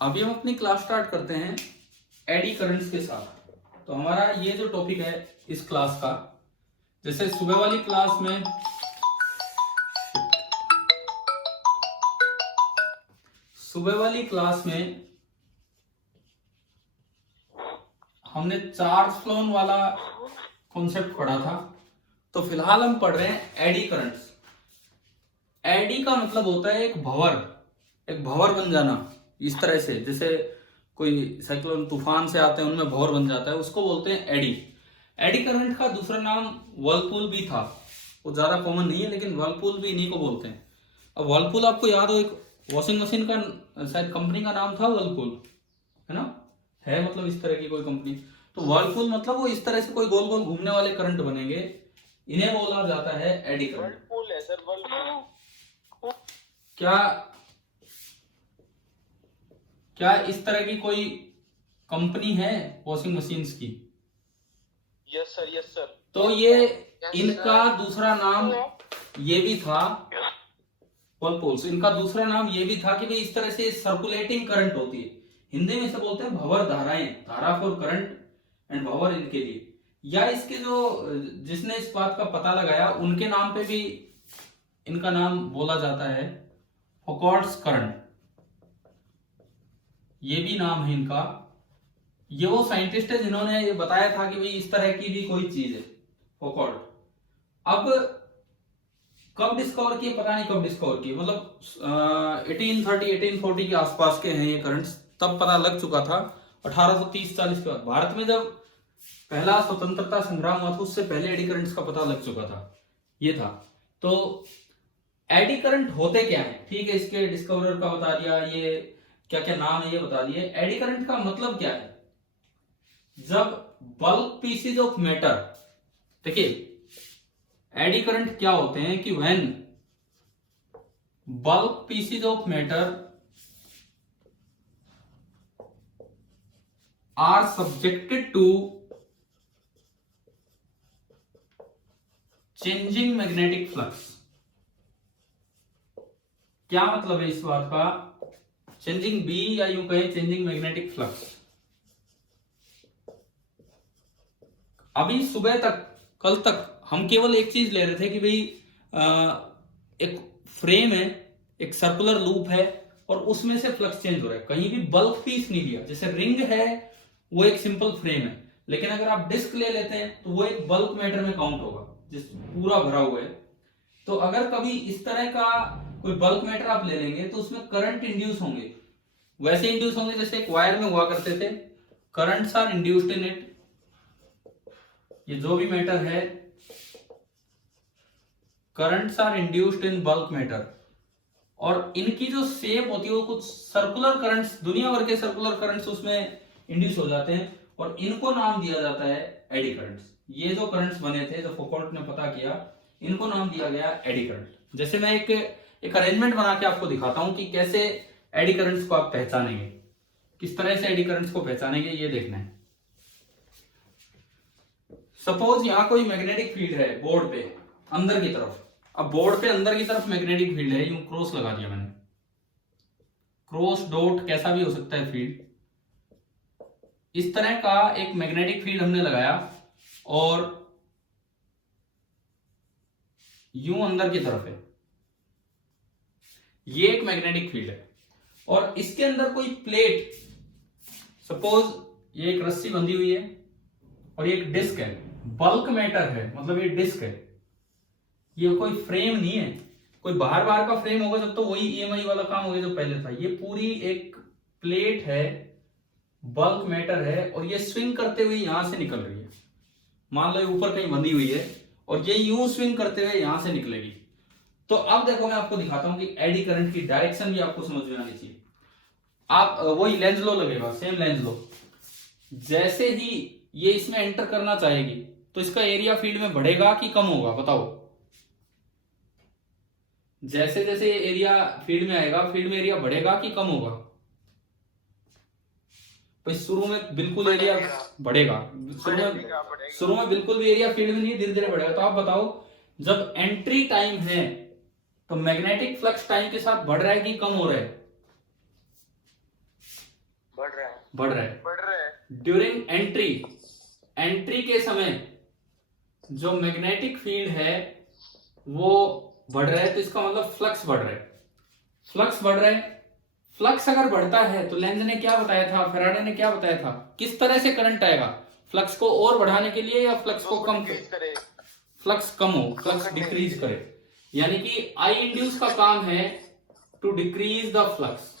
अभी हम अपनी क्लास स्टार्ट करते हैं एडी करंट्स के साथ। तो हमारा ये जो टॉपिक है इस क्लास का, जैसे सुबह वाली क्लास में हमने चार्ज फ्लोन वाला कॉन्सेप्ट पढ़ा था। तो फिलहाल हम पढ़ रहे हैं एडी करंट्स। एडी का मतलब होता है एक भंवर बन जाना। इस तरह से जैसे कोई साइक्लोन तूफान से आते हैं उनमें भंवर बन जाता है, उसको बोलते हैं एडी। एडी करंट का दूसरा नाम वर्लपूल भी था, वो ज्यादा कॉमन नहीं है लेकिन वर्लपूल भी इन्हीं को बोलते हैं। अब वर्लपूल आपको याद हो, एक वॉशिंग मशीन का शायद कंपनी का नाम था वर्लपूल, है ना? है मतलब इस तरह की कोई कंपनी। तो वर्लपूल मतलब वो इस तरह से कोई गोल गोल घूमने वाले करंट बनेंगे, इन्हें बोला जाता है एडी करंट। वर्लपूल है सर, वर्लपूल। क्या इस तरह की कोई कंपनी है वॉशिंग मशीन्स की? Yes sir, yes sir. तो ये इनका दूसरा नाम ये भी था वर्लपूल्स। इनका दूसरा नाम ये भी था कि भाई इस तरह से सर्कुलेटिंग करंट होती है, हिंदी में इसे बोलते हैं भंवर धाराएं, धारा फॉर करंट एंड भंवर इनके लिए। या इसके जो जिसने इस बात का पता लगाया उनके नाम पे भी इनका नाम बोला जाता है फौकॉल्ट्स करंट, ये भी नाम है इनका। ये वो साइंटिस्ट है जिन्होंने ये बताया था कि भाई इस तरह की भी कोई चीज है फौकॉल्ट। अब कब डिस्कवर किए पता नहीं, कब डिस्कवर किए मतलब 1830 1840 के आसपास के हैं ये करंट्स। तब पता लग चुका था 1830-40 के बाद। भारत में जब पहला स्वतंत्रता संग्राम हुआ था उससे पहले एडी करंट्स का पता लग चुका था, ये था। तो एडी करंट होते क्या है, ठीक है, इसके डिस्कवरर का बता दिया, ये क्या क्या नाम है ये बता दिए। एडी करंट का मतलब क्या है? जब बल्क पीसेज ऑफ मैटर, देखिए एडी करंट क्या होते हैं कि when bulk pieces of matter are subjected to changing magnetic flux. क्या मतलब है इस बात का? चेंजिंग बी या यूं कहें चेंजिंग मैग्नेटिक फ्लक्स। अभी सुबह तक, कल तक हम केवल एक चीज ले रहे थे कि भाई एक फ्रेम है, एक सर्कुलर लूप है और उसमें से फ्लक्स चेंज हो रहा है। कहीं भी बल्क पीस नहीं लिया। जैसे रिंग है वो एक सिंपल फ्रेम है, लेकिन अगर आप डिस्क ले लेते हैं तो वो एक बल्क मैटर में काउंट होगा जिस पूरा भरा हुआ है। तो अगर कभी इस तरह का कोई बल्क मैटर आप ले लेंगे तो उसमें करंट इंड्यूस होंगे, वैसे इंड्यूस होंगे जैसे एक वायर में हुआ करते थे। Currents are induced in it. ये जो भी मैटर है, currents are induced in bulk matter. और इनकी जो शेप होती है वो कुछ सर्कुलर करंट्स, दुनिया भर के सर्कुलर करंट्स उसमें इंड्यूस हो जाते हैं और इनको नाम दिया जाता है एडी करंट्स। ये जो करंट्स बने थे, जो फौकॉल्ट ने पता किया, इनको नाम दिया गया एडी करंट। जैसे मैं एक अरेंजमेंट बना के आपको दिखाता हूं कि कैसे एडी करंट्स को आप पहचानेंगे, किस तरह से एडी करंट्स को पहचानेंगे, ये देखना है। सपोज यहां कोई मैग्नेटिक फील्ड है बोर्ड पे अंदर की तरफ। अब बोर्ड पे अंदर की तरफ मैग्नेटिक फील्ड है, यूं क्रॉस लगा दिया मैंने, क्रॉस डॉट कैसा भी हो सकता है फील्ड। इस तरह का एक मैग्नेटिक फील्ड हमने लगाया और यूं अंदर की तरफ है, ये एक मैग्नेटिक फील्ड है। और इसके अंदर कोई प्लेट, सपोज ये एक रस्सी बंधी हुई है और ये एक डिस्क है, बल्क मैटर है मतलब ये डिस्क है, ये कोई फ्रेम नहीं है। कोई बाहर का फ्रेम होगा जब तो वही ईएमआई वाला काम हो गया जो पहले था। ये पूरी एक प्लेट है, बल्क मैटर है और ये स्विंग करते हुए यहां से निकल रही है। मान लो ऊपर कहीं बंधी हुई है और ये यूं स्विंग करते हुए यहां से निकलेगी। तो अब देखो मैं आपको दिखाता हूं कि एडी करंट की डायरेक्शन भी आपको समझ में आनी चाहिए। आप वही लेंज लो लगेगा, सेम लेंज लो। जैसे ही ये इसमें एंटर करना चाहेगी तो इसका एरिया फील्ड में बढ़ेगा कि कम होगा, बताओ? जैसे जैसे ये एरिया फील्ड में आएगा, फील्ड में एरिया बढ़ेगा कि कम होगा? भाई शुरू में बिल्कुल एरिया बढ़ेगा, शुरू में बिल्कुल भी एरिया फील्ड में नहीं, धीरे धीरे बढ़ेगा। तो आप बताओ, जब एंट्री टाइम है तो मैग्नेटिक फ्लक्स टाइम के साथ बढ़ रहा है कि कम हो रहा है? बढ़ रहा है। बढ़ रहा है। ड्यूरिंग एंट्री, एंट्री के समय जो मैग्नेटिक फील्ड है वो बढ़ रहा है, तो इसका मतलब फ्लक्स बढ़ रहा है। फ्लक्स बढ़ रहा है। फ्लक्स अगर बढ़ता है तो लेंज ने क्या बताया था, फेराडे ने क्या बताया था, किस तरह से करंट आएगा, फ्लक्स को और बढ़ाने के लिए या फ्लक्स को कम करे, फ्लक्स कम हो, फ्लक्स डिक्रीज करे। यानी कि आई इंड्यूस का काम है to decrease the flux.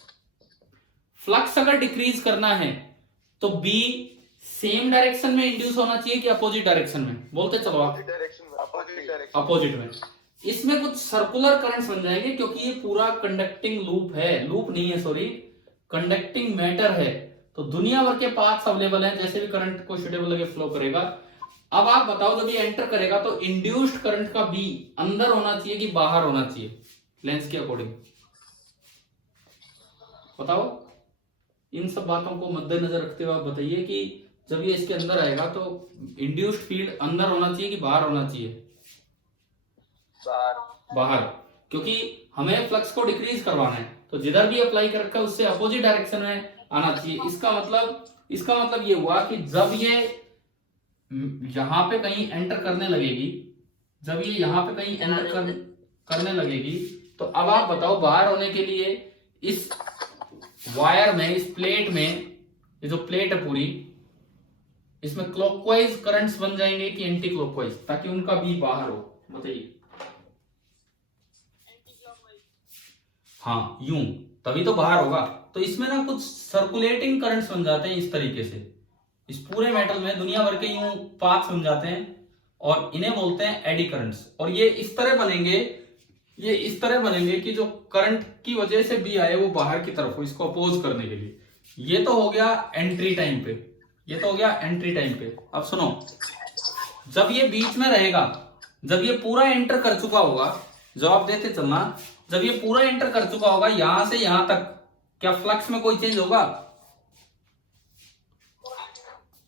Flux अगर डिक्रीज करना है तो बी सेम डायरेक्शन में इंड्यूस होना चाहिए कि अपोजिट डायरेक्शन में, बोलते चलो आप, अपोजिट में। इसमें कुछ सर्कुलर करंट्स बन जाएंगे क्योंकि ये पूरा कंडक्टिंग लूप है, लूप नहीं है सॉरी, कंडक्टिंग मैटर है। तो दुनिया भर के पाथ्स अवेलेबल हैं, जैसे भी करंट को सुटेबल लगे फ्लो करेगा। अब आप बताओ जब ये एंटर करेगा तो इंड्यूस्ड करंट का बी अंदर होना चाहिए कि बाहर होना चाहिए लेंस के अकॉर्डिंग, बताओ। इन सब बातों को मद्देनजर रखते हुए आप बताइए कि जब ये इसके अंदर आएगा तो इंड्यूस्ड फील्ड अंदर होना चाहिए कि बाहर होना चाहिए, बाहर, क्योंकि हमें फ्लक्स को डिक्रीज करवाना है। तो जिधर भी अप्लाई कर रखा है उससे अपोजिट डायरेक्शन में आना चाहिए। इसका मतलब ये हुआ कि जब ये यहां पे कहीं एंटर करने लगेगी, जब ये यहां पे कहीं एंटर करने लगेगी, तो अब आप बताओ बाहर होने के लिए इस वायर में, इस प्लेट में, ये जो प्लेट है पूरी, इसमें क्लॉकवाइज करंट्स बन जाएंगे कि एंटी क्लॉकवाइज, ताकि उनका बी बाहर हो, बताइए। हाँ यूं, तभी तो बाहर होगा। तो इसमें ना कुछ सर्कुलेटिंग करंट्स बन जाते हैं इस तरीके से, इस पूरे मेटल में दुनिया भर के यूं पाथ्स बन जाते हैं और इन्हें बोलते हैं एडी करंट्स। और ये इस तरह बनेंगे कि जो करंट की वजह से बी आए वो बाहर की तरफ हो, इसको अपोज करने के लिए। ये तो हो गया एंट्री टाइम पे, ये तो हो गया एंट्री टाइम पे। अब सुनो, जब ये बीच में रहेगा, जब ये पूरा एंटर कर चुका होगा, जवाब देते चलना, जब ये पूरा एंटर कर चुका होगा यहां से यहां तक, क्या फ्लक्स में कोई चेंज होगा?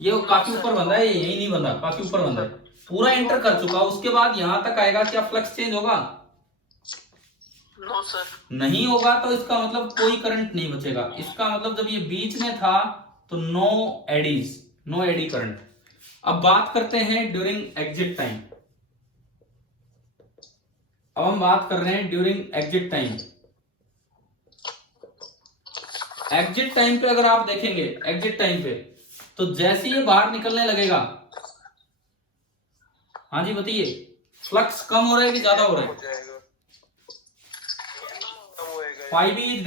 ये काफी ऊपर बंधा है, यही नहीं बंधा, काफी ऊपर बंधा है। पूरा एंटर कर चुका, उसके बाद यहां तक आएगा, क्या फ्लक्स चेंज होगा? नो सर, नहीं होगा। तो इसका मतलब कोई करंट नहीं बचेगा। इसका मतलब जब ये बीच में था तो नो एडी करंट। अब बात करते हैं ड्यूरिंग एग्जिट टाइम। अब हम बात कर रहे हैं during exit time. Exit time पे अगर आप देखेंगे, एग्जिट टाइम पे तो जैसे ये बाहर निकलने लगेगा, हाँ जी बताइए, फ्लक्स कम हो रहा है कि ज्यादा हो रहा है? फाइव इज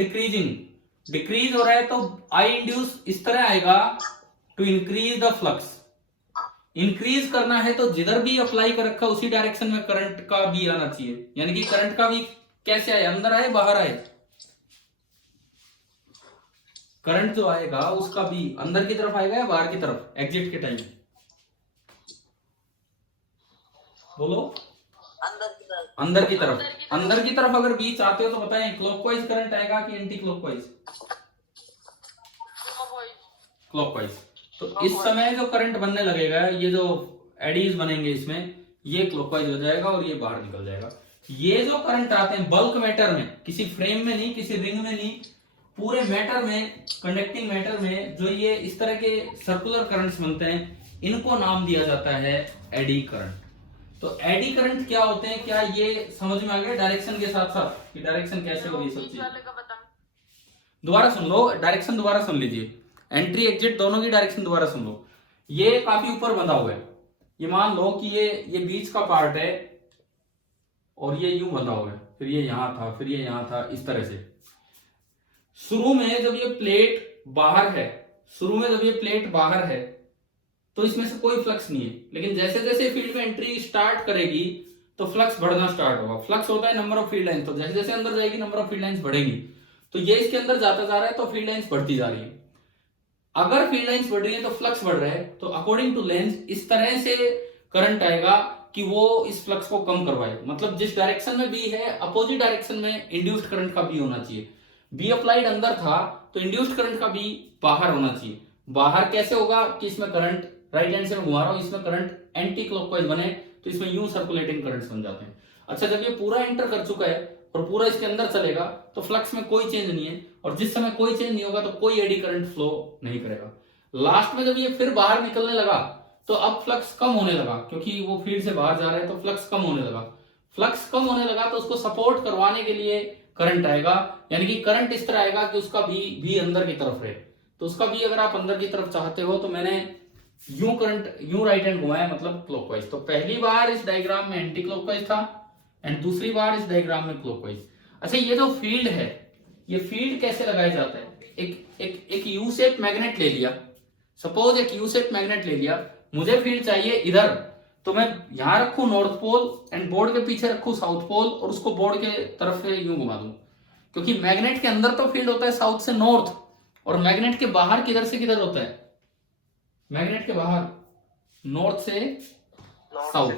डिक्रीज हो रहा है। तो आई इंड्यूस इस तरह आएगा to increase the flux. Increase करना है तो जिधर भी अप्लाई कर रखा उसी डायरेक्शन में करंट का भी आना चाहिए। यानी कि करंट का भी कैसे आए, अंदर आए बाहर आए? करंट जो आएगा उसका भी अंदर की तरफ आएगा या बाहर की तरफ एग्जिट के टाइम? बोलो, अंदर की तरफ। अंदर की तरफ अगर बी चाहते हो तो बताएं, क्लॉकवाइज करंट आएगा कि एंटी क्लॉकवाइज? क्लॉकवाइज। तो इस समय जो करंट बनने लगेगा, ये जो एडीज बनेंगे इसमें, ये क्लॉकवाइज हो जाएगा और ये बाहर निकल जाएगा। ये जो करंट आते हैं बल्क मैटर में, किसी फ्रेम में नहीं, किसी रिंग में नहीं, पूरे मैटर में, कंडक्टिंग मैटर में जो ये इस तरह के सर्कुलर करंट्स बनते हैं, इनको नाम दिया जाता है एडी करंट। तो एडी करंट क्या होते हैं, क्या ये समझ में आ गया डायरेक्शन के साथ साथ कि डायरेक्शन कैसे हो रही है सब चीज? दोबारा सुन लो, डायरेक्शन दोबारा सुन लीजिए, एंट्री एग्जिट दोनों की डायरेक्शन दोबारा सुन लो। ये काफी ऊपर बंधा हुआ है, ये मान लो कि ये बीच का पार्ट है और ये यूं बंधा हुआ है, फिर ये यहां था, फिर ये यहां था, इस तरह से। शुरू में जब ये प्लेट बाहर है, तो इसमें से कोई फ्लक्स नहीं है। लेकिन जैसे जैसे फील्ड में एंट्री स्टार्ट करेगी तो फ्लक्स बढ़ना स्टार्ट होगा। फ्लक्स होता है नंबर ऑफ फील्ड लाइंस, तो जैसे जैसे अंदर जाएगी नंबर ऑफ फील्ड लाइंस बढ़ेगी। तो ये इसके अंदर जाता जा रहा है तो फील्ड लाइंस बढ़ती जा रही है। अगर फील्ड लाइंस बढ़ रही है तो फ्लक्स बढ़ रहा है, तो अकॉर्डिंग टू लेंस इस तरह से करंट आएगा कि वो इस फ्लक्स को कम करवाए। मतलब जिस डायरेक्शन में बी है, अपोजिट डायरेक्शन में इंड्यूस्ड करंट का बी होना चाहिए। बी अप्लाइड अंदर था तो इंड्यूस्ड करंट का बी बाहर होना चाहिए। बाहर कैसे होगा कि इसमें करंट राइट हैंड से मैं घुमा रहा हूं, इसमें करंट एंटी क्लॉकवाइज बने तो इसमें यूं सर्कुलेटिंग करंट्स बन जाते हैं। अच्छा, जब ये पूरा एंटर कर चुका है और पूरा इसके अंदर चलेगा तो फ्लक्स में कोई चेंज नहीं है, और जिस समय कोई चेंज नहीं होगा तो कोई एडी करंट फ्लो नहीं करेगा। लास्ट में जब ये फिर बाहर निकलने लगा तो अब फ्लक्स कम होने लगा, क्योंकि वो फील्ड से बाहर जा रहा है तो फ्लक्स कम होने लगा। फ्लक्स कम होने लगा तो उसको सपोर्ट करवाने के लिए करंट आएगा, यानी कि करंट इस तरह आएगा कि उसका भी अंदर की तरफ रहे। तो उसका भी अगर आप अंदर की तरफ चाहते हो तो मैंने यूं करंट यूं राइट हैंड घुमाया, मतलब क्लॉकवाइज। तो पहली बार इस डायग्राम में एंटी क्लॉकवाइज था एंड दूसरी बार इस डायग्राम में क्लॉकवाइज। अच्छा, ये जो फील्ड है, ये फील्ड कैसे लगाया जाता है? एक यू शेप मैग्नेट ले लिया, सपोज एक यू शेप मैग्नेट ले लिया, मुझे फील्ड चाहिए इधर, तो मैं यहां रखूं नॉर्थ पोल एंड बोर्ड के पीछे रखूं साउथ पोल और उसको बोर्ड के तरफ से यूं घुमा दूं, क्योंकि मैग्नेट के अंदर तो फील्ड होता है साउथ से नॉर्थ, और मैग्नेट के बाहर किधर से किधर होता है? मैग्नेट के बाहर नॉर्थ से साउथ।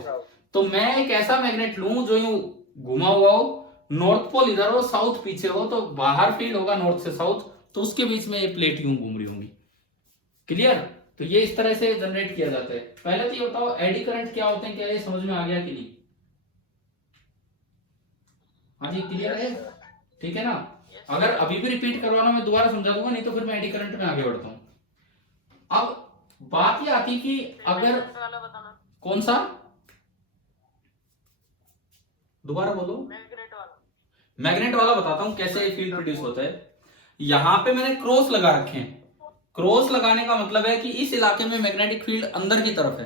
तो मैं एक ऐसा मैग्नेट लूं जो यूं घुमा हुआ हो, नॉर्थ पोल इधर हो, साउथ पीछे हो, तो बाहर फील्ड होगा नॉर्थ से साउथ, तो उसके बीच में ये प्लेट यूं घूम रही होंगी। क्लियर? तो ये इस तरह से जनरेट किया जाता है। पहले तो ये बताओ एडी करंट क्या होते हैं, क्या ये समझ में आ गया कि नहीं? हाँ जी, क्लियर है? ठीक है ना? अगर अभी भी रिपीट करवाना मैं दोबारा समझा दूंगा, नहीं तो फिर मैं एडी करंट में आगे बढ़ता हूं। अब बात ये आती कि अगर कौन सा, दोबारा बोलो। मैग्नेट वाला बताता हूं कैसे फील्ड प्रोड्यूस होता है। यहां पे मैंने क्रॉस लगा रखे हैं। क्रॉस लगाने का मतलब है कि इस इलाके में मैग्नेटिक फील्ड अंदर की तरफ है,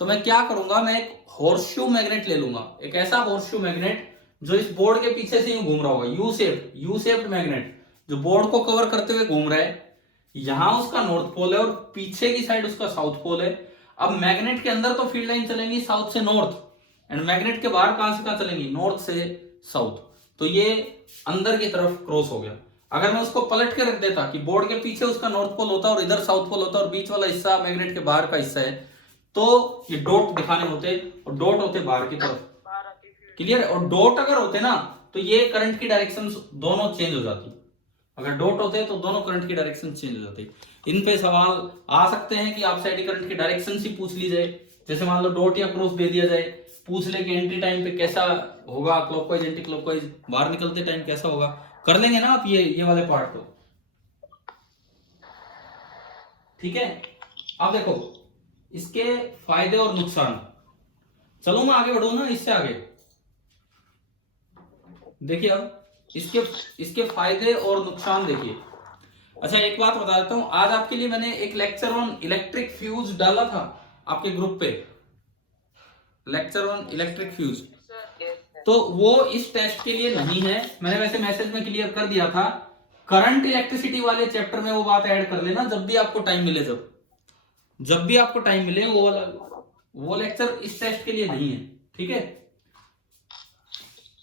तो मैं क्या करूंगा, मैं एक हॉर्सशू मैग्नेट ले लूंगा, एक ऐसा हॉर्सशू मैग्नेट जो इस बोर्ड के पीछे से यूं घूम रहा होगा, यू शेप्ड मैग्नेट जो बोर्ड को कवर करते हुए घूम रहा है। यहां उसका नॉर्थ पोल है और पीछे की साइड उसका साउथ पोल है। अब मैग्नेट के अंदर तो फील्ड लाइन चलेंगी साउथ से नॉर्थ, एंड मैग्नेट के बाहर कहां से कहां चलेंगी? नॉर्थ से साउथ। तो ये अंदर की तरफ क्रॉस हो गया। अगर मैं उसको पलट के रख देता कि बोर्ड के पीछे उसका नॉर्थ पोल होता और इधर साउथ पोल होता और बीच वाला हिस्सा मैग्नेट के बाहर का हिस्सा है, तो ये डॉट दिखाने होते और डॉट होते बाहर की तरफ। क्लियर है? और डॉट अगर होते ना तो ये करंट की डायरेक्शन दोनों चेंज हो जाती। अगर डॉट होते तो दोनों करंट की डायरेक्शन चेंज हो जाती। इन पे सवाल आ सकते हैं कि आपसे एडी करंट की डायरेक्शन ही पूछ ली जाए, जैसे मान लो डॉट या क्रॉस दे दिया जाए, पूछ ले कि एंट्री टाइम पे कैसा होगा, क्लॉकवाइज एंटी क्लॉकवाइज, बाहर निकलते टाइम कैसा होगा। कर लेंगे ना आप ये वाले पार्ट तो? ठीक है। अब देखो इसके फायदे और नुकसान। चलो मैं आगे बढ़ू ना, इससे आगे देखिए। अब इसके फायदे और नुकसान देखिए। अच्छा, एक बात बता देता हूं, आज आपके लिए मैंने एक लेक्चर ऑन इलेक्ट्रिक फ्यूज डाला था आपके ग्रुप पे, लेक्चर ऑन इलेक्ट्रिक फ्यूज। तो वो इस टेस्ट के लिए नहीं है, मैंने वैसे मैसेज में क्लियर कर दिया था। करंट इलेक्ट्रिसिटी वाले चैप्टर में वो बात ऐड कर लेना जब भी आपको टाइम मिले, जब भी आपको टाइम मिले वो लेक्चर इस टेस्ट के लिए नहीं है। ठीक है।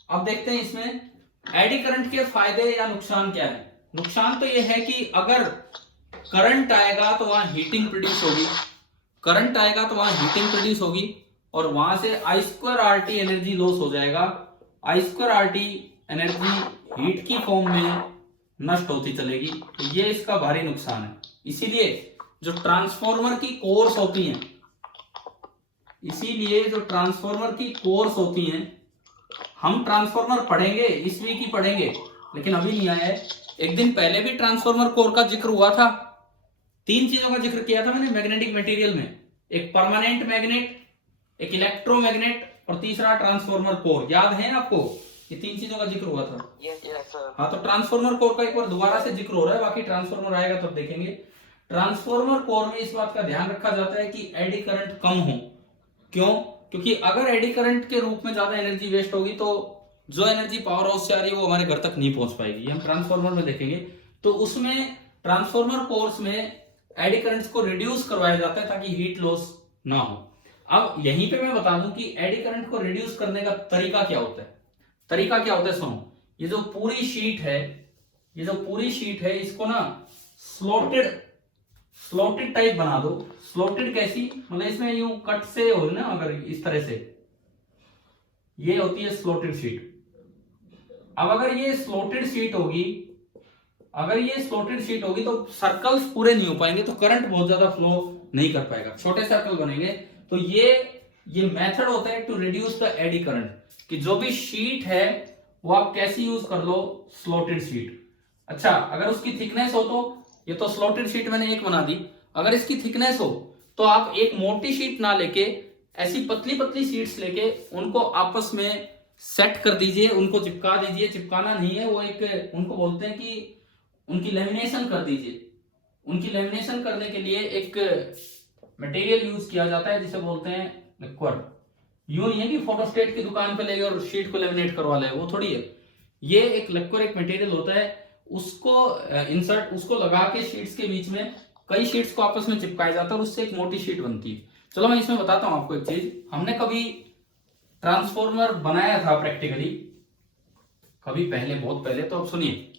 अब देखते हैं इसमें एडी करंट के फायदे या नुकसान क्या है। नुकसान तो ये है कि अगर करंट आएगा तो वहां हीटिंग प्रोड्यूस होगी, करंट आएगा तो वहां हीटिंग प्रोड्यूस होगी, और वहां से I2RT एनर्जी लॉस हो जाएगा। I2RT एनर्जी हीट की फॉर्म में नष्ट होती चलेगी। तो ये इसका भारी नुकसान है। इसीलिए जो ट्रांसफॉर्मर की कोर्स होती हैं, इसीलिए जो ट्रांसफॉर्मर की कोर्स होती हैं, हम ट्रांसफॉर्मर पढ़ेंगे, इस वीक ही पढ़ेंगे, लेकिन अभी नहीं आया है। एक दिन पहले भी ट्रांसफॉर्मर कोर का जिक्र हुआ था। 3 चीजों का जिक्र किया था मैंने मैग्नेटिक मटेरियल में, एक परमानेंट मैग्नेट, एक इलेक्ट्रोमैग्नेट और तीसरा ट्रांसफॉर्मर कोर। याद है आपको? ये 3 चीजों का जिक्र हुआ था। Yes sir. हाँ, तो ट्रांसफॉर्मर कोर का एक बार दोबारा से जिक्र हो रहा है, बाकी ट्रांसफॉर्मर आएगा तब देखेंगे। ट्रांसफॉर्मर कोर में इस बात का ध्यान रखा जाता है कि एडी करंट कम हो। क्यों? क्योंकि अगर एडी करंट के रूप में ज्यादा एनर्जी वेस्ट होगी तो जो एनर्जी पावर हाउस से आ रही है वो हमारे घर तक नहीं पहुंच पाएगी। ये हम ट्रांसफॉर्मर में देखेंगे। तो उसमें ट्रांसफॉर्मर कोर्स में एडी करंट्स को रिड्यूस करवाया जाता है ताकि हीट लॉस ना हो। अब यहीं पे मैं बता दूं कि एडी करंट को रिड्यूस करने का तरीका क्या होता है। तरीका क्या होता है सुनो, ये जो पूरी शीट है, ये जो पूरी शीट है, इसको ना स्लॉटेड टाइप बना दो। स्लॉटेड कैसी? मतलब इसमें यूं कट से हो ना, अगर इस तरह से, ये होती है स्लॉटेड शीट। अब अगर ये स्लॉटेड शीट होगी, अगर ये स्लॉटेड शीट होगी तो सर्कल्स पूरे नहीं हो पाएंगे, तो करंट बहुत ज्यादा फ्लो नहीं कर पाएगा, छोटे सर्कल बनेंगे। तो ये मेथड होता है to reduce the eddy current, कि जो भी शीट है वो आप कैसी यूज कर लो, स्लॉटेड शीट। अच्छा, अगर उसकी थिकनेस हो तो, ये तो स्लॉटेड शीट मैंने एक बना दी, अगर इसकी थिकनेस हो तो आप एक मोटी शीट ना लेके ऐसी पतली पतली शीट्स लेके उनको आपस में सेट कर दीजिए, उनको चिपका दीजिए। चिपकाना नहीं है वो, एक उनको बोलते हैं कि उनकी लेमिनेशन कर दीजिए। उनकी लेमिनेशन करने के लिए एक मटेरियल यूज किया जाता है जिसे बोलते हैं लिक्वर। यूं नहीं है कि फोटोस्टेट की दुकान पे ले गए और शीट को लेमिनेट करवा ले, वो थोड़ी है। ये एक लिक्वर, एक मटेरियल होता है, उसको इंसर्ट, उसको लगा के शीट्स के बीच में कई शीट्स को आपस में चिपकाया जाता है और उससे एक मोटी शीट बनती है। चलो मैं इसमें बताता हूं आपको एक चीज। हमने कभी ट्रांसफॉर्मर बनाया था प्रैक्टिकली, कभी पहले, बहुत पहले। तो अब सुनिए,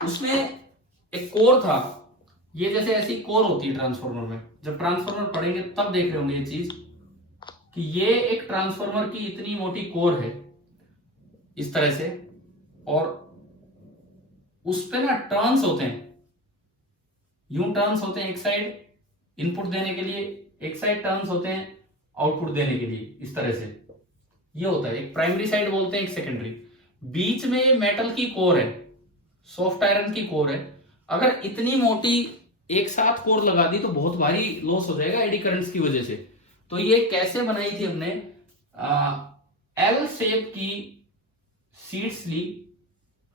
उसमें एक कोर था, ये जैसे ऐसी कोर होती है ट्रांसफॉर्मर में। जब ट्रांसफॉर्मर पढ़ेंगे तब देख रहे होंगे ये चीज कि ये एक ट्रांसफॉर्मर की इतनी मोटी कोर है इस तरह से, और उस पे ना टर्न्स होते हैं, यूं टर्न्स होते हैं, एक साइड इनपुट देने के लिए, एक साइड टर्न्स होते हैं आउटपुट देने के लिए, इस तरह से ये होता है। एक प्राइमरी साइड बोलते हैं, एक सेकेंडरी। बीच में मेटल की कोर है, सॉफ्ट आयरन की कोर है। अगर इतनी मोटी एक साथ कोर लगा दी तो बहुत भारी लॉस हो जाएगा एडी करंट्स की वजह से। तो ये कैसे बनाई थी हमने, एल शेप की शीट्स ली,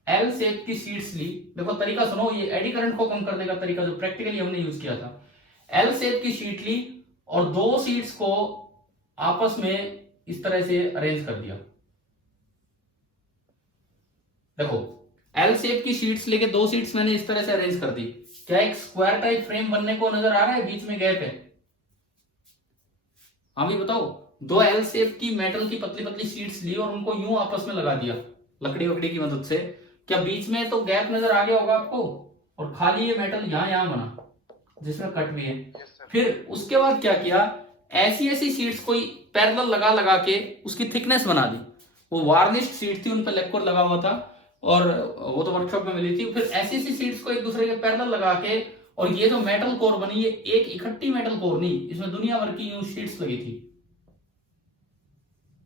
एल शेप की शीट्स ली। देखो तरीका सुनो, ये एडी करंट को कम करने का तरीका जो प्रैक्टिकली हमने यूज किया था। एल शेप की शीट ली और दो शीट्स को आपस में इस तरह से अरेंज कर दिया। देखो एल शेप की शीट्स लेके दो शीट्स मैंने इस तरह से अरेंज कर दी। क्या एक स्क्वायर टाइप फ्रेम बनने को नजर आ रहा है? बीच में गैप है। हाँ भी बताओ, दो एल शेप की मेटल की पतली पतली शीट्स ली और उनको यूं आपस में लगा दिया लकड़ी वकड़ी की मदद से। क्या बीच में तो गैप नजर आ गया होगा आपको? और खाली ये मेटल यहां बना जिसमें कट भी है। फिर उसके बाद क्या किया, ऐसी ऐसी शीट्स कोई पैरेलल लगा लगा के उसकी थिकनेस बना दी। वो वार्निश्ड शीट थी, उन पर लेक्वर लगा हुआ था और वो तो वर्कशॉप में मिली थी। फिर ऐसी ऐसी शीट्स को एक दूसरे के पैरेलल लगा के, और ये जो मेटल कोर बनी, ये एक इकट्ठी मेटल कोर नहीं, इसमें दुनिया भर की यूं शीट्स लगी थी।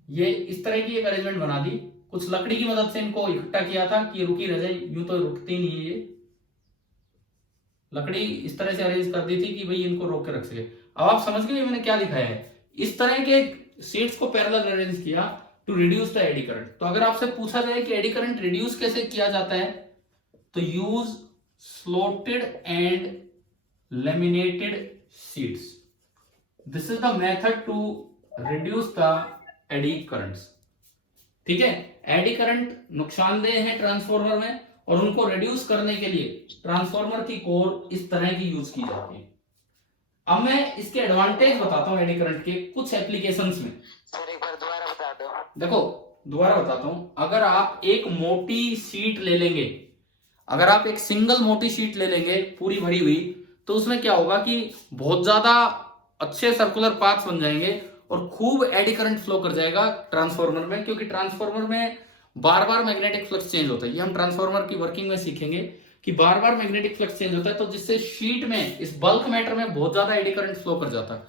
ये इस तरह की एक अरेंजमेंट बना दी। कुछ लकड़ी की मदद से इनको इकट्ठा किया था कि ये रुकी रह जाए, यूं तो रुकती नहीं है। ये लकड़ी इस तरह से अरेंज कर दी थी कि भाई इनको रोक के रख सके। अब आप समझ गए मैंने क्या दिखाया है। इस तरह के शीट्स को पैरेलल अरेंज किया to reduce the eddy current. तो अगर आपसे पूछा जाए कि एडी करंट रिड्यूस कैसे किया जाता है, तो use slotted and laminated sheets. This is the method to reduce the eddy currents. ठीक है, एडी करंट नुकसानदेह है ट्रांसफॉर्मर में, और उनको रिड्यूस करने के लिए ट्रांसफॉर्मर की कोर इस तरह की यूज की जाती है। अब मैं इसके एडवांटेज बताता हूं एडी करंट के कुछ एप्लीकेशंस में। सर एक बार दोबारा बता दो। देखो दोबारा बताता हूं। अगर आप एक मोटी शीट ले लेंगे, अगर आप एक सिंगल मोटी शीट ले लेंगे पूरी भरी हुई, तो उसमें क्या होगा कि बहुत ज्यादा अच्छे सर्कुलर पाथ्स बन जाएंगे और खूब एडी करंट फ्लो कर जाएगा ट्रांसफॉर्मर में। क्योंकि ट्रांसफॉर्मर में बार बार मैग्नेटिक फ्लक्स चेंज होता है। ये हम ट्रांसफॉर्मर की वर्किंग में सीखेंगे कि बार बार मैग्नेटिक फ्लक्स चेंज होता है, तो जिससे शीट में, इस बल्क मैटर में बहुत ज्यादा एडी करंट फ्लो कर जाता है।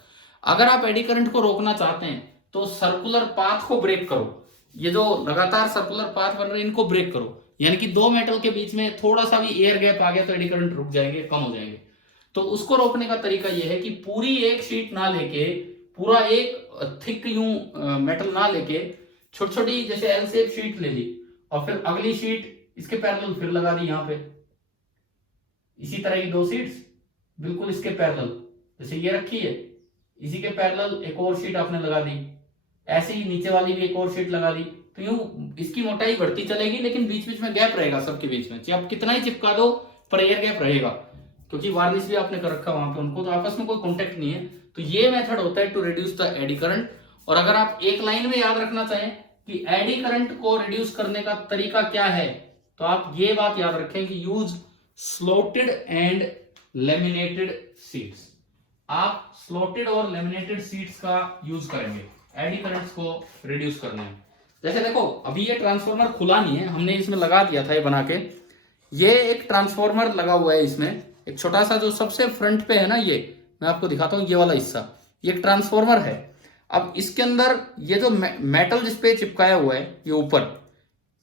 अगर आप एडी करंट को रोकना चाहते हैं तो सर्कुलर पाथ को ब्रेक करो। ये जो लगातार सर्कुलर पाथ बन रहे हैं इनको ब्रेक करो, यानी कि दो मेटल के बीच में थोड़ा सा भी एयर गैप आ गया तो एडी करंट रुक जाएंगे, कम हो जाएंगे। तो उसको रोकने का तरीका यह है कि पूरी एक शीट ना लेके, पूरा एक थिक यूं मेटल ना लेके, छोटी छोटी जैसे एल शेप शीट ले ली और फिर अगली शीट इसके पैरेलल फिर लगा दी। यहां पे इसी तरह की दो शीट्स बिल्कुल इसके पैरेलल, जैसे ये रखी है, इसी के पैरेलल एक और शीट आपने लगा दी। ऐसे ही नीचे वाली भी एक और शीट लगा दी। तो यूं इसकी मोटाई बढ़ती चलेगी, लेकिन बीच बीच में गैप रहेगा सबके बीच में। आप कितना ही चिपका दो पर एयर गैप रहेगा, क्योंकि वार्निश भी आपने कर रखा वहां पे, उनको तो आपस में कोई कॉन्टेक्ट नहीं है। तो ये मेथड होता है to reduce the eddy current. और अगर आप एक लाइन में याद रखना चाहें कि एडी करंट को रिड्यूस करने का तरीका क्या है, तो आप ये बात याद रखें कि use slotted and laminated sheets. आप स्लॉटेड और लेमिनेटेड शीट्स का यूज करेंगे एडी करंट्स को रिड्यूस करने में। जैसे देखो अभी ये ट्रांसफॉर्मर खुला नहीं है, हमने इसमें लगा दिया था ये बना के। ये एक ट्रांसफॉर्मर लगा हुआ है इसमें, एक छोटा सा जो सबसे फ्रंट पे है ना, ये मैं आपको दिखाता हूँ, ये वाला हिस्सा, ये एक ट्रांसफॉर्मर है। अब इसके अंदर ये जो मेटल जिसपे चिपकाया हुआ है, ये ऊपर,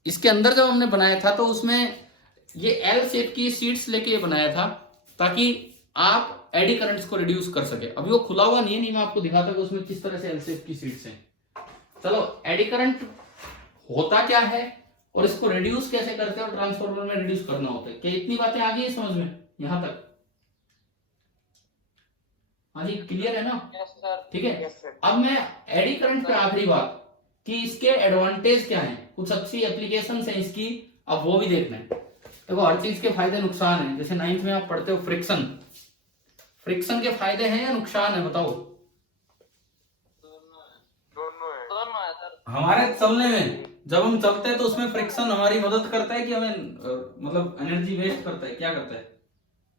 इसके अंदर जब हमने बनाया था तो उसमें ये एल शेप की सीट्स लेके बनाया था ताकि आप एडी करंट्स को रिड्यूस कर सके। अभी वो खुला हुआ नहीं है, नहीं मैं आपको दिखाता कि उसमें किस तरह से एल शेप की सीट्स हैं। चलो, एडी करंट होता क्या है और इसको रिड्यूस कैसे करते हैं और ट्रांसफार्मर में रिड्यूस करना होता है, क्या इतनी बातें आ गई है समझ में यहां तक? हाँ जी, क्लियर है ना? ठीक है। अब मैं एडी करंट पे आखिरी बात कि इसके एडवांटेज क्या हैं, कुछ अच्छी एप्लीकेशंस हैं इसकी, अब वो भी देखना है। देखो, हर चीज के फायदे नुकसान हैं। जैसे 9th में आप पढ़ते हो फ्रिक्शन, फ्रिक्शन के फायदे हैं या नुकसान है बताओ? दोनों है सर। हमारे चलने में, जब हम चलते हैं तो उसमें फ्रिक्शन हमारी मदद करता है कि हमें मतलब एनर्जी वेस्ट करता है, क्या करता है?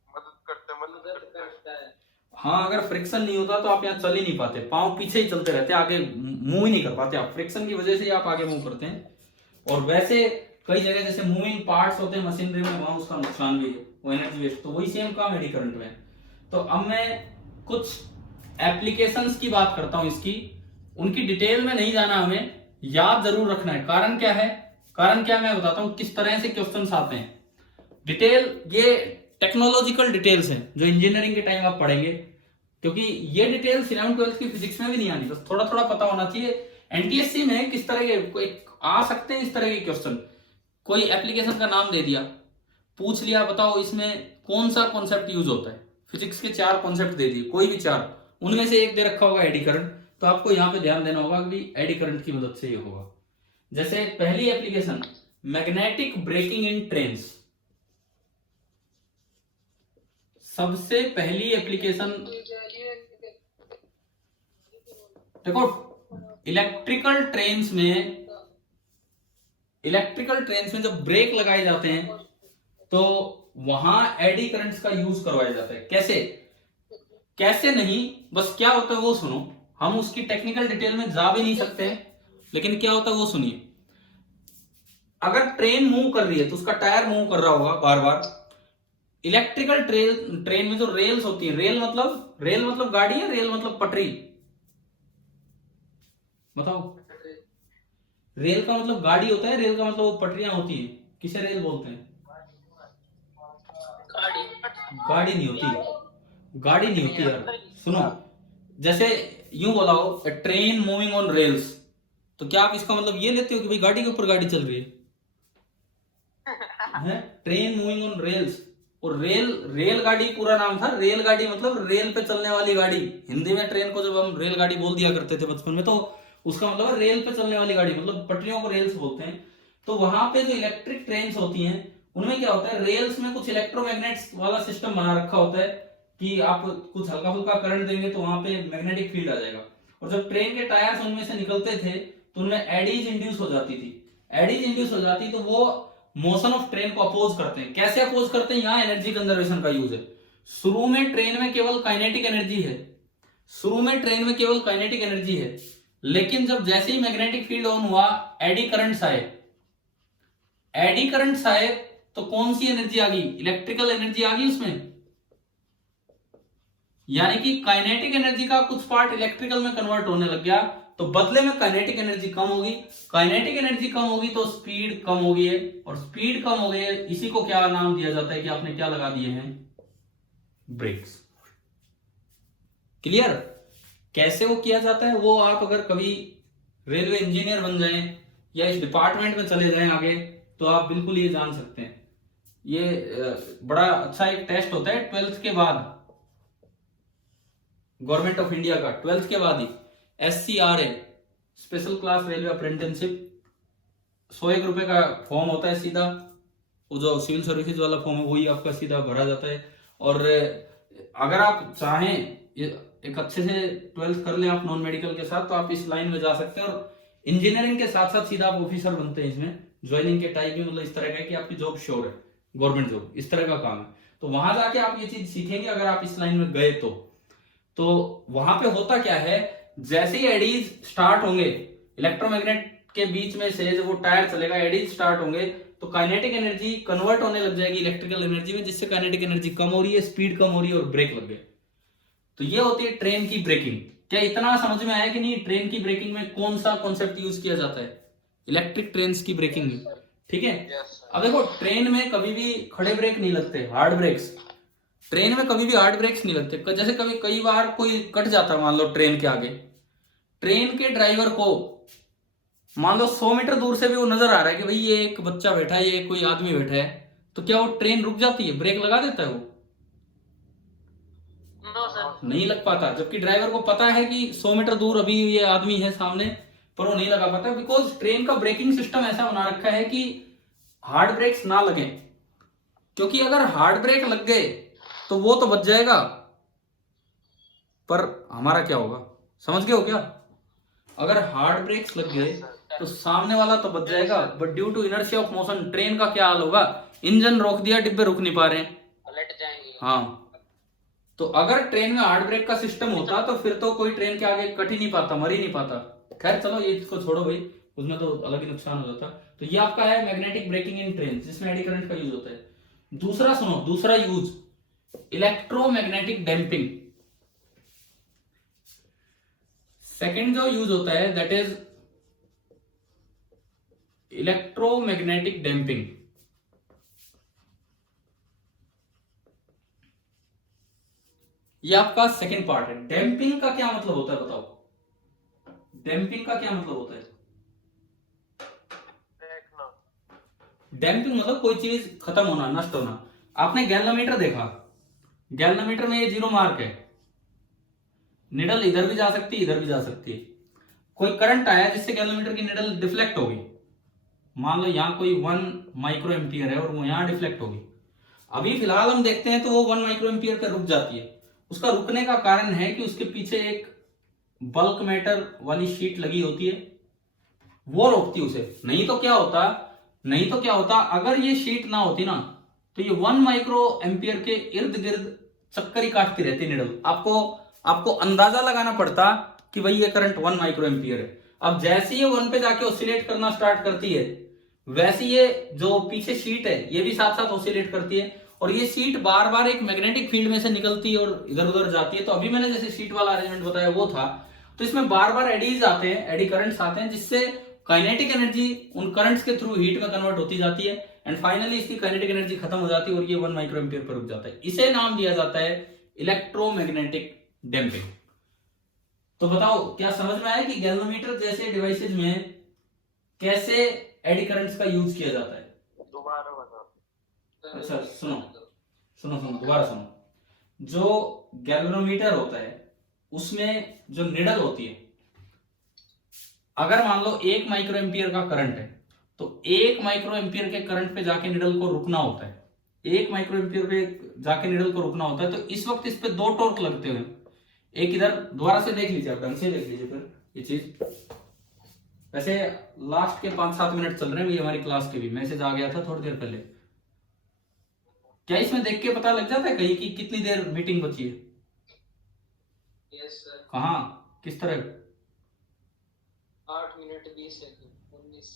मदद करता है। हाँ, अगर फ्रिक्शन नहीं होता तो आप यहाँ चल ही नहीं पाते, पांव पीछे ही चलते रहते, आगे मूव ही नहीं कर पाते। आप फ्रिक्शन की वजह से ही आप आगे मूव करते हैं। और वैसे कई जगह जैसे मूविंग पार्ट्स होते हैं मशीनरी में, वहां उसका नुकसान भी है, वो एनर्जी वेस्ट। तो वही सेम काम एडी करंट में। तो अब मैं कुछ एप्लीकेशंस की बात करता हूं इसकी, उनकी डिटेल में नहीं जाना, हमें याद जरूर रखना है। कारण क्या है, कारण क्या मैं बताता हूं किस तरह से क्वेश्चंस आते हैं। डिटेल, ये टेक्नोलॉजिकल डिटेल्स हैं जो इंजीनियरिंग के टाइम आप पढ़ेंगे, क्योंकि ये डिटेल्स 11th 12th की फिजिक्स में भी नहीं आनी, बस थोड़ा थोड़ा पता होना चाहिए। एनटीएससी में किस तरह के आ सकते हैं इस तरह के क्वेश्चन, कोई एप्लीकेशन का नाम दे दिया, पूछ लिया बताओ इसमें कौन सा कॉन्सेप्ट यूज होता है, फिजिक्स के 4 कॉन्सेप्ट दे दिए, कोई भी 4, उनमें से एक दे रखा होगा एडी करंट, तो आपको यहाँ पे ध्यान देना होगा कि एडी करंट की मदद से ये होगा। जैसे पहली application, magnetic braking in trains. सबसे पहली एप्लीकेशन, देखो इलेक्ट्रिकल ट्रेन्स में जब ब्रेक लगाए जाते हैं तो वहां एडी करंट्स का यूज करवाया जाता है। कैसे कैसे नहीं, बस क्या होता है वो सुनो। हम उसकी टेक्निकल डिटेल में जा भी नहीं सकते हैं, लेकिन क्या होता है वो सुनिए। अगर ट्रेन मूव कर रही है तो उसका टायर मूव कर रहा होगा बार बार। इलेक्ट्रिकल ट्रेन में जो रेल्स होती है, रेल मतलब गाड़ी है, रेल मतलब पटरी, बताओ? रेल का मतलब गाड़ी होता है, रेल का मतलब वो पटरियां होती हैं, किसे रेल बोलते हैं? गाड़ी नहीं होती यार, सुनो। जैसे यूं बोलाओ, ट्रेन मूविंग ऑन रेल्स, तो क्या आप इसका मतलब ये लेते हो कि भाई गाड़ी के ऊपर गाड़ी चल रही है? ट्रेन मूविंग ऑन रेल्स, और रेलगाड़ी पूरा नाम था। रेलगाड़ी मतलब रेल पे चलने वाली गाड़ी। हिंदी में ट्रेन को जब हम रेलगाड़ी बोल दिया करते थे बचपन में, तो उसका मतलब है रेल पे चलने वाली गाड़ी, मतलब पटरियों को रेल्स बोलते हैं। तो वहां पे जो इलेक्ट्रिक ट्रेन्स होती हैं उनमें क्या होता है, रेल्स में कुछ इलेक्ट्रोमैग्नेट्स वाला सिस्टम बना रखा होता है कि आप कुछ हल्का फुल्का करंट देंगे तो वहां पे मैग्नेटिक फील्ड आ जाएगा। और जब ट्रेन के टायर्स उनमें से निकलते थे तो उनमें एडीज इंड्यूस हो जाती थी। एडीज इंड्यूस हो जाती तो वो मोशन ऑफ ट्रेन को अपोज करते हैं। कैसे अपोज करते हैं? यहां एनर्जी कंजर्वेशन का यूज है। शुरू में ट्रेन में केवल काइनेटिक एनर्जी है, लेकिन जब जैसे ही मैग्नेटिक फील्ड ऑन हुआ, एडी करंट्स आए तो कौन सी एनर्जी आ गई? इलेक्ट्रिकल एनर्जी आ गई उसमें। यानी कि काइनेटिक एनर्जी का कुछ पार्ट इलेक्ट्रिकल में कन्वर्ट होने लग गया, तो बदले में काइनेटिक एनर्जी कम होगी तो स्पीड कम होगी है, और स्पीड कम हो गई है, इसी को क्या नाम दिया जाता है कि आपने क्या लगा दिए हैं? ब्रेक्स। क्लियर? कैसे वो किया जाता है वो आप अगर कभी रेलवे इंजीनियर बन जाएं या इस डिपार्टमेंट में चले जाएं आगे, तो आप बिल्कुल ये जान सकते हैं। ये बड़ा अच्छा एक टेस्ट होता है 12th के बाद, गवर्नमेंट ऑफ इंडिया का 12th के बाद ही, SCRA, special class railway apprenticeship. 101 रुपए का फॉर्म होता है सीधा, वो जो सिविल सर्विसेज वाला फॉर्म है वही आपका सीधा भरा जाता है। और अगर आप चाहें एक अच्छे से 12th कर ले आप नॉन मेडिकल के साथ, तो आप इस लाइन में जा सकते हैं, और इंजीनियरिंग के साथ साथ सीधा आप ऑफिसर बनते हैं। इसमें ज्वाइनिंग के टाइप भी मतलब इस तरह का है कि आपकी जॉब श्योर है, गवर्नमेंट जॉब, इस तरह का काम है। तो वहां जाके आप ये चीज सीखेंगे अगर आप इस लाइन में गए तो वहां पे होता क्या है, जैसे ही एडीज स्टार्ट होंगे इलेक्ट्रोमैग्नेट के बीच में से, जब वो टायर चलेगा, एडीज स्टार्ट होंगे तो काइनेटिक एनर्जी कन्वर्ट होने लग जाएगी इलेक्ट्रिकल एनर्जी में, जिससे काइनेटिक एनर्जी कम हो रही है, स्पीड कम हो रही है और ब्रेक लग गए। तो ये होती है ट्रेन की ब्रेकिंग। क्या इतना समझ में आया कि नहीं? ट्रेन की ब्रेकिंग में कौन सा कॉन्सेप्ट यूज किया जाता है? इलेक्ट्रिक ट्रेन की ब्रेकिंग में ठीक है। Yes sir. अब देखो ट्रेन में कभी भी खड़े ब्रेक नहीं लगते, हार्ड ब्रेक्स। ट्रेन में कभी भी हार्ड ब्रेक्स नहीं लगते। जैसे कभी कई बार कोई कट जाता है मान लो ट्रेन के आगे, ट्रेन के ड्राइवर को मान लो 100 मीटर दूर से भी वो नजर आ रहा है कि भाई ये एक बच्चा बैठा है, ये कोई आदमी बैठा है, तो क्या वो ट्रेन रुक जाती है, ब्रेक लगा देता है वो? No sir. नहीं लग पाता। जबकि ड्राइवर को पता है कि 100 मीटर दूर अभी ये आदमी है सामने, पर वो नहीं लगा पाता, बिकॉज ट्रेन का ब्रेकिंग सिस्टम ऐसा बना रखा है कि हार्ड ब्रेक्स ना लगे। क्योंकि अगर हार्ड ब्रेक लग गए तो वो तो बच जाएगा, पर हमारा क्या होगा, समझ गए हो क्या? अगर हार्ड ब्रेक्स लग गए तो सामने वाला तो बच जाएगा, but due to inertia of motion train का क्या हाल होगा, इंजन रोक दिया, डिब्बे रुक नहीं पा रहे हैं, पलट जाएंगे। हाँ। तो अगर ट्रेन में हार्ड ब्रेक का सिस्टम होता तो फिर तो कोई ट्रेन के आगे कट ही नहीं पाता, मर ही नहीं पाता। खैर चलो ये इसको छोड़ो भाई, उसमें तो अलग ही नुकसान हो जाता। तो ये आपका है मैग्नेटिक ब्रेकिंग इन ट्रेन, जिसमें एडी करंट का यूज होता है। दूसरा सुनो, दूसरा यूज इलेक्ट्रोमैग्नेटिक डैम्पिंग। सेकंड जो यूज होता है दैट इज इलेक्ट्रोमैग्नेटिक डैम्पिंग। ये आपका सेकंड पार्ट है। डैम्पिंग का क्या मतलब होता है बताओ? डैम्पिंग का क्या मतलब होता है? डैम्पिंग मतलब कोई चीज खत्म होना, नष्ट होना। आपने गैल्वेनोमीटर देखा, गैल्वेनोमीटर में ये 0 मार्क है, निडल इधर भी जा सकती है, इधर भी जा सकती है। कोई करंट आया जिससे गैल्वेनोमीटर की निडल डिफ्लेक्ट होगी, मान लो यहां कोई 1 माइक्रो एम्पियर है और वो यहां डिफ्लेक्ट होगी। अभी फिलहाल हम देखते हैं तो वो 1 माइक्रो एम्पियर पर रुक जाती है। उसका रुकने का कारण है कि उसके पीछे एक बल्क मैटर वाली शीट लगी होती है, वो रोकती है उसे। नहीं तो क्या होता, अगर ये शीट ना होती ना तो ये 1 माइक्रो एम्पियर के इर्द गिर्द चक्कर ही काटती रहती निडल। आपको अंदाजा लगाना पड़ता कि भाई ये करंट 1 माइक्रो एम्पियर है। अब जैसे ये 1 पे जाके ऑसिलेट करना स्टार्ट करती है, वैसे ये जो पीछे शीट है ये भी साथ साथ ऑसिलेट करती है, और ये शीट बार बार एक मैग्नेटिक फील्ड में से निकलती है और इधर उधर जाती है। तो अभी मैंने जैसे शीट वाला अरेंजमेंट बताया वो था। तो इसमें बार बार एडीज आते हैं, एडी करंट्स आते हैं, जिससे काइनेटिक एनर्जी उन करंट्स के थ्रू हीट में कन्वर्ट होती जाती है, एंड फाइनली इसकी काइनेटिक एनर्जी खत्म हो जाती है और ये 1 माइक्रो एम्पियर पर रुक जाता है। इसे नाम दिया जाता है इलेक्ट्रोमैग्नेटिक डैम्पिंग। तो बताओ क्या समझ में आया कि गैल्वेनोमीटर जैसे डिवाइसेज में कैसे एडी करंट्स का यूज किया जाता है? दोबारा बताओ। अच्छा सुनो दोबारा सुनो। जो गैल्वेनोमीटर होता है उसमें जो निडल होती है, अगर मान लो 1 माइक्रो एम्पियर का करंट है तो 1 माइक्रो एम्पियर के करंट पे जाके निडल को रुकना होता है। 1 माइक्रो एम्पियर पे जाके निडल को रुकना होता है। तो इस वक्त इस पे 2 टॉर्क लगते हुए, एक इधर, दोबारा से देख लीजिए, आप ढंग से देख लीजिए फिर ये चीज। वैसे लास्ट के 5-7 मिनट चल रहे हैं, ये हमारी क्लास के भी मैसेज आ गया था थोड़ी देर पहले। क्या इसमें देख के पता लग जाता है कहीं कि कितनी देर मीटिंग बची है? Yes sir. कहाँ, किस तरह? 8 मिनट 20 सेकंड 19।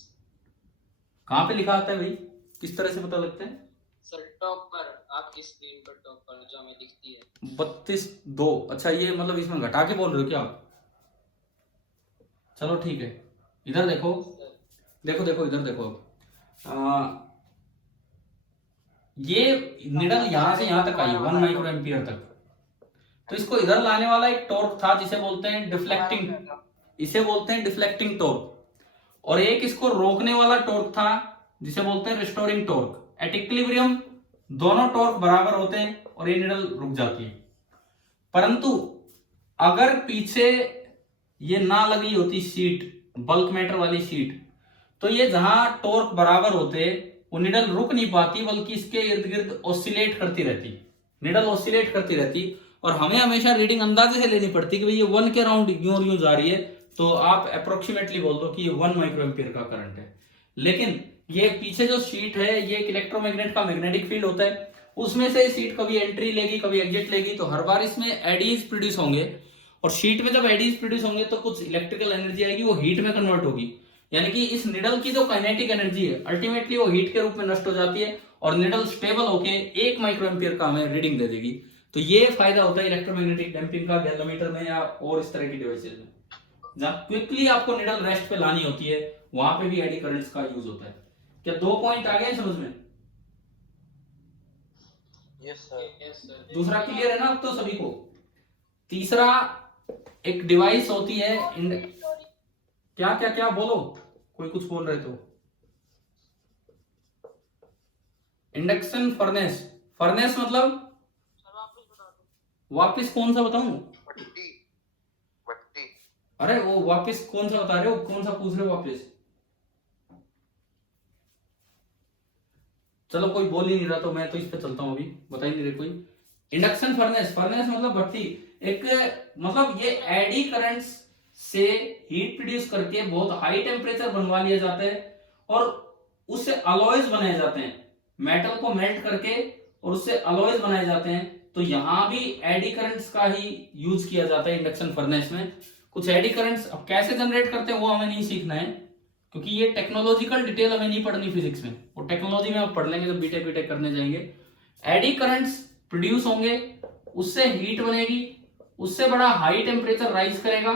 कहाँ पे लिखा आता है भाई, किस तरह से पता लगता है? सर टॉप पर, आपकी स्क्रीन पर टॉप पर जो हमें दिखती है 32:2। अच्छा ये मतलब इसमें घटा के बोल रहे हो क्या आप? चलो ठीक है, इधर देखो इधर देखो। ये निडल यहां से यहां तक आई 1 माइक्रो एम्पियर तक, तो इसको इधर लाने वाला एक टॉर्क था जिसे बोलते हैं डिफ्लेक्टिंग, इसे बोलते हैं डिफ्लेक्टिंग टॉर्क। और एक इसको रोकने वाला टॉर्क था जिसे बोलते हैं रिस्टोरिंग टॉर्क। एट इक्विलिब्रियम दोनों टॉर्क बराबर होते हैं और ये निडल रुक जाती है। परंतु अगर पीछे ये ना लगी होती शीट, बल्क मैटर वाली शीट, तो ये जहां टॉर्क बराबर होते वो निडल रुक नहीं पाती, बल्कि इसके इर्द गिर्द ऑसिलेट करती रहती, निडल ऑसिलेट करती रहती। और हमें हमेशा रीडिंग अंदाजे से लेनी पड़ती कि भाई ये 1 के अराउंड यूं जा रही है, तो आप अप्रोक्सीमेटली बोल दो कि ये 1 माइक्रो एम्पियर का करंट है। लेकिन ये पीछे जो शीट है ये एक इलेक्ट्रोमैग्नेट का मैग्नेटिक फील्ड होता है, उसमें से शीट कभी एंट्री लेगी कभी एग्जिट लेगी, तो हर बार इसमें एडीज प्रोड्यूस होंगे। और शीट में जब एडीज प्रोड्यूस होंगे तो कुछ इलेक्ट्रिकल एनर्जी आएगी, वो हीट में कन्वर्ट होगी। यानी कि इस निडल की जो काइनेटिक एनर्जी है अल्टीमेटली वो हीट के रूप में नष्ट हो जाती है और निडल स्टेबल होके 1 माइक्रो एम्पियर का हमें रीडिंग दे देगी। तो ये फायदा होता है इलेक्ट्रोमैग्नेटिक डैम्पिंग का गैल्वेनोमीटर में या और इस तरह की डिवाइसेज में। जहां क्विकली आपको निडल रेस्ट पे लानी होती है वहां पे भी एडी करंट्स का यूज होता है। क्या 2 पॉइंट आ गए समझ में? Yes sir. Yes sir. दूसरा क्लियर है ना अब तो सभी को? तीसरा एक डिवाइस होती है क्या क्या क्या बोलो, कोई कुछ बोल रहे तो। इंडक्शन फर्नेस, फर्नेस मतलब वापिस कौन सा बताऊं? भट्टी। भट्टी। अरे वो वापिस कौन सा बता रहे हो, कौन सा पूछ रहे हो वापिस? चलो कोई बोल ही नहीं रहा तो मैं तो इस पे चलता हूं, अभी बता ही नहीं रहे कोई। इंडक्शन फर्नेस, फर्नेस मतलब भट्टी। एक मतलब ये एडी करंट्स से हीट प्रोड्यूस करके बहुत हाई टेम्परेचर बनवा लिया जाता है और उससे अलॉयज बनाए जाते हैं, मेटल को मेल्ट करके और उससे अलॉयज बनाए जाते हैं। तो यहां भी एडी करंट्स का ही यूज किया जाता है इंडक्शन फर्नेस में। कुछ एडी करंट्स अब कैसे जनरेट करते हैं वो हमें नहीं सीखना है, क्योंकि ये टेक्नोलॉजिकल डिटेल हमें नहीं पढ़नी फिजिक्स में, वो टेक्नोलॉजी में आप पढ़ लेंगे जब बीटेक बीटेक करने जाएंगे। एडी करंट्स प्रोड्यूस होंगे, उससे हीट बनेगी, उससे बड़ा हाई टेम्परेचर राइज करेगा,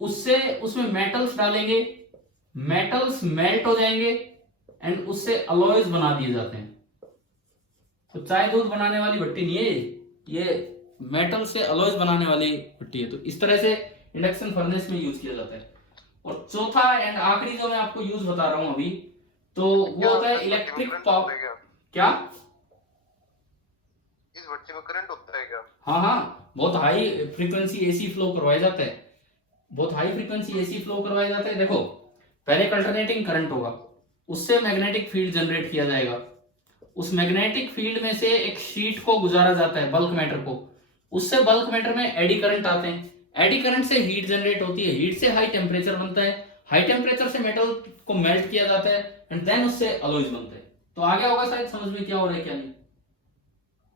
उससे उसमें मेटल्स डालेंगे, मेटल्स मेल्ट हो जाएंगे एंड उससे अलॉयज बना दिए जाते हैं। तो चाय दूध बनाने वाली भट्टी नहीं है ये मेटल से अलॉयज बनाने वाली भट्टी है। तो इस तरह से इंडक्शन फर्नेस में यूज किया जाता है। और चौथा एंड आखिरी जो मैं आपको यूज बता रहा हूं अभी, तो वो होता है इलेक्ट्रिक पावर। क्या इस भट्टी में करंट होता है क्या? हाँ हाँ, बहुत हाई फ्रीक्वेंसी एसी फ्लो करवाया जाता है, बहुत हाई फ्रीक्वेंसी एसी फ्लो करवाया जाता है। देखो पहले एक अल्टरनेटिंग करंट होगा, उससे मैग्नेटिक फील्ड जनरेट किया जाएगा, उस मैग्नेटिक फील्ड में से एक शीट को गुजारा जाता है बल्क मैटर को, उससे बल्क मैटर में एडी करंट आते हैं, एडी करंट से हीट जनरेट होती है, हीट से हाई टेम्परेचर बनता है, हाई टेम्परेचर से मेटल को मेल्ट किया जाता है एंड देन उससे अलॉयज बनते हैं। तो आगे होगा शायद समझ में क्या हो रहा है क्या नहीं?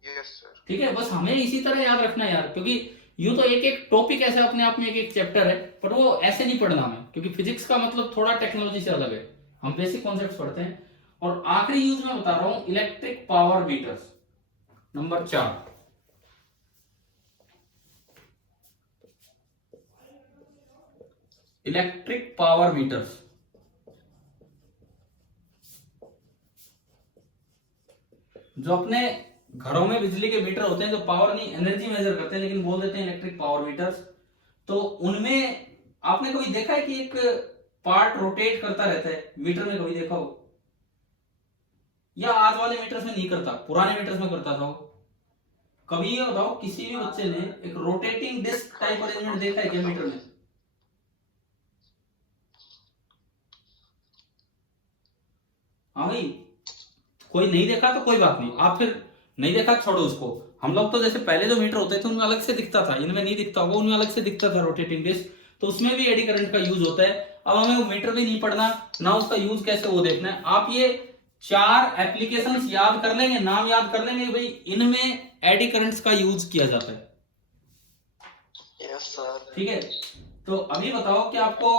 Yes sir. ठीक है, बस हमें इसी तरह याद रखना है यार, क्योंकि यूं तो एक एक टॉपिक ऐसे अपने आप में एक एक चैप्टर है, पर वो ऐसे नहीं पढ़ना हमें, क्योंकि फिजिक्स का मतलब थोड़ा टेक्नोलॉजी से अलग है, हम बेसिक कॉन्सेप्ट्स पढ़ते हैं। और आखिरी यूज में बता रहा हूं electric power meters, number 4। Electric power meters, जो अपने घरों में बिजली के मीटर होते हैं, जो पावर नहीं एनर्जी मेजर करते हैं लेकिन बोल देते हैं इलेक्ट्रिक पावर मीटर्स। तो उनमें आपने कभी देखा है कि एक पार्ट रोटेट करता रहता है, मीटर में कभी देखा हो? या आज वाले मीटर्स में नहीं करता, पुराने मीटर्स में करता था वो? कभी ये बताओ किसी भी बच्चे ने एक रोटेटिंग डिस्क टाइप अरेंजमेंट देखा है क्या मीटर में? हाँ भाई, कोई नहीं देखा तो कोई बात नहीं, आप फिर नहीं देखा छोड़ो उसको। हम लोग तो जैसे पहले जो मीटर होते थे उनमें अलग से दिखता था, इनमें नहीं दिखता होगा, उनमें अलग से दिखता था रोटेटिंग डिस्क, तो उसमें भी एडी करंट का यूज होता है। अब हमें वो मीटर भी नहीं पढ़ना ना, उसका यूज कैसे वो देखना है। आप ये 4 एप्लीकेशंस याद कर लेंगे, नाम याद कर लेंगे भाई, इनमें एडी करंट्स का यूज किया जाता है। Yes sir. ठीक है, तो अभी बताओ कि आपको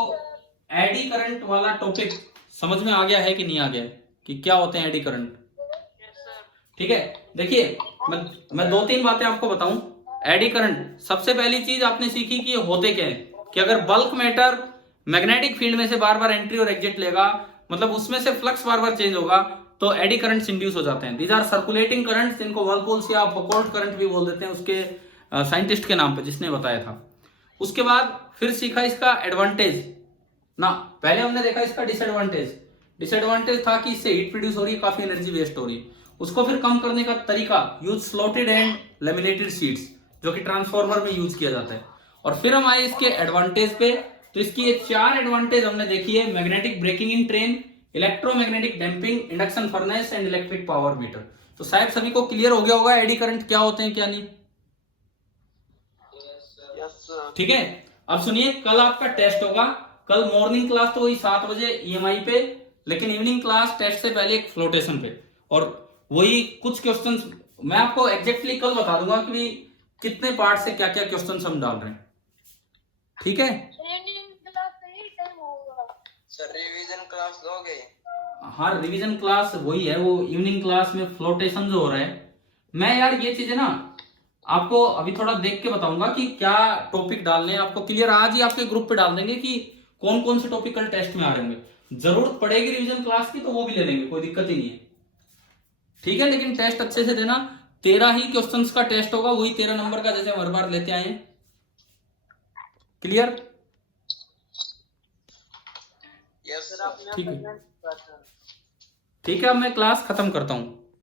एडी करंट वाला टॉपिक समझ में आ गया है कि नहीं आ गया है, कि क्या होते हैं एडी करंट? ठीक है, देखिए मैं 2-3 बातें आपको बताऊं। एडी करंट, सबसे पहली चीज आपने सीखी कि ये होते क्या है, कि अगर बल्क मैटर मैग्नेटिक फील्ड में से बार बार एंट्री और एग्जिट लेगा, मतलब उसमें से फ्लक्स बार बार चेंज होगा, तो एडी करंट्स इंड्यूस हो जाते हैं। दीज आर सर्कुलेटिंग करंट्स, जिनको वर्लपूल्स या फकोल्ट करंट भी बोल देते हैं, उसके साइंटिस्ट के नाम पे जिसने बताया था। उसके बाद फिर सीखा इसका एडवांटेज ना, पहले हमने देखा इसका डिसएडवांटेज। डिसएडवांटेज था कि इससे हीट प्रोड्यूस हो रही है, काफी एनर्जी वेस्ट हो रही है। उसको फिर कम करने का तरीका, use slotted and laminated sheets, जो कि ट्रांसफार्मर में यूज किया जाता है। और फिर हम आए इसके एडवांटेज पे, तो इसकी ये 4 एडवांटेज हमने देखी है: magnetic braking in train, electromagnetic damping, induction furnace and electric power meter. तो शायद सभी को क्लियर हो गया होगा एडी करंट क्या होते हैं क्या नहीं। Yes sir. ठीक है, अब सुनिए, कल आपका टेस्ट होगा। कल मॉर्निंग क्लास तो वही 7 बजे ईएमआई पे, लेकिन इवनिंग क्लास टेस्ट से पहले एक फ्लोटेशन पे, और वही कुछ क्वेश्चंस मैं आपको एग्जैक्टली कल बता दूंगा कि भी कितने पार्ट से क्या क्या क्वेश्चंस हम डाल रहे हैं। ठीक है, सर रिवीजन क्लास दोगे? हाँ रिवीजन क्लास वही है, वो इवनिंग क्लास में फ्लोटेशन जो हो रहा है। मैं यार ये चीजें ना आपको अभी थोड़ा देख के बताऊंगा कि क्या टॉपिक डालने हैं आपको, क्लियर आज ही आपके ग्रुप पे डाल देंगे कि कौन कौन से टॉपिक कल टेस्ट में आ रहे होंगे। जरूरत पड़ेगी रिवीजन क्लास की तो वो भी ले लेंगे, कोई दिक्कत ही नहीं है, ठीक है। लेकिन टेस्ट अच्छे से देना, 13 ही क्वेश्चंस का टेस्ट होगा, वही 13 नंबर का जैसे हम हर बार लेते आए हैं। क्लियर? Yes sir sir. आपने ठीक है। असाइनमेंट ठीक है, अब मैं क्लास खत्म करता हूं।